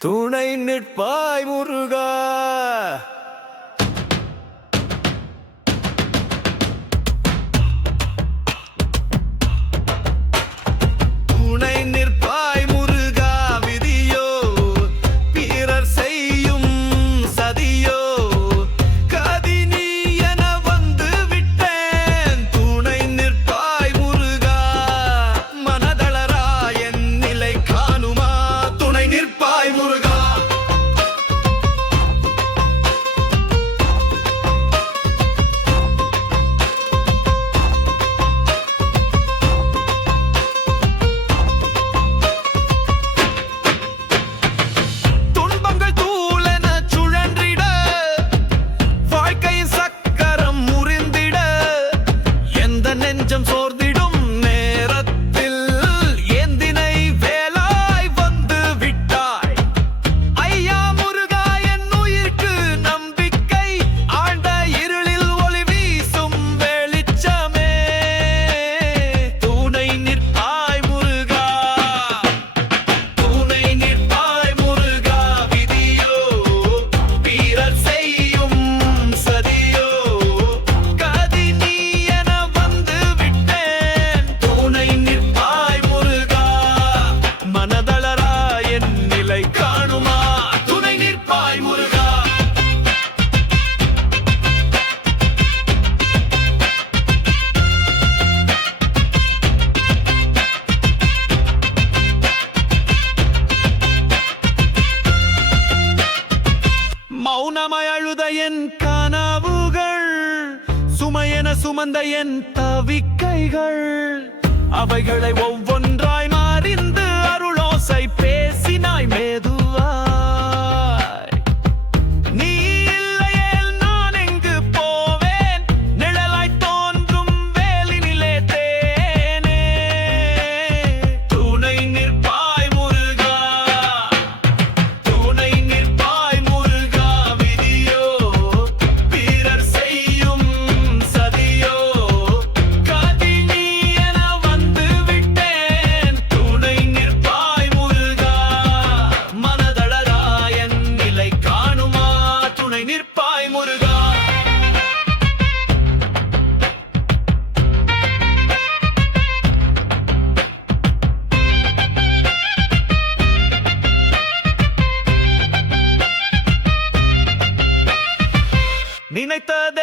துணை நிற்பாய் முருகா. துணை நிற்பாய் முருகா, விதியோ பிறர் செய்யும் சதியோ, கதி நீ என வந்து விட்டேன். துணை நிற்பாய் முருகா, மனதளரா என் நிலை காணுமா? துணை நிற்பாய் முருகா. துன்பங்கள் தூளென சுழன்றிட, வாழ்க்கையின் சக்கரம் முறிந்திட, எந்த நெஞ்சம் சோர்ந்திடும் நேரத்தில் ஏந்தினை வேலாய் வந்து விட்டாய். ஐயா முருகா, என் உயிர்க்கு நம்பிக்கை, ஆழ்ந்த இருளில் ஒளி வீசும் வெளிச்சமே. துணை நிற்பாய் முருகா, துணை நிற்பாய் முருகா, விதியோ பிறர் செய்யும் சதியோ, கதி நீ என வந்து விட்டேன். துணை நிற்பாய் முருகா, மனதளரா என் நிலை காணுமா? துணை நிற்பாய் முருகா. மௌனமாய் அழுத என் கனவுகள், சுமையென சுமந்த என் தவிக்கைகள், அவைகளை ஒவ்வொன்றாய் மாறிந்து அருளோசை பேசினாய் மெதுவாய். நீ இல்லையேல் நான் எங்கு போவேன்? நிழலாய் தோன்றும் வேலினிலே தேனே. துணை நிற்பாய் முருகா, துணை நிற்பாய் முருகா, விதியோ பிறர் செய்யும் சதியோ, கதி நீ என வந்து விட்டேன். துணை நிற்பாய் முருகா, மனதளரா என் நிலை காணுமா? துணை நிற்பாய் முருகா. நினைத்ததை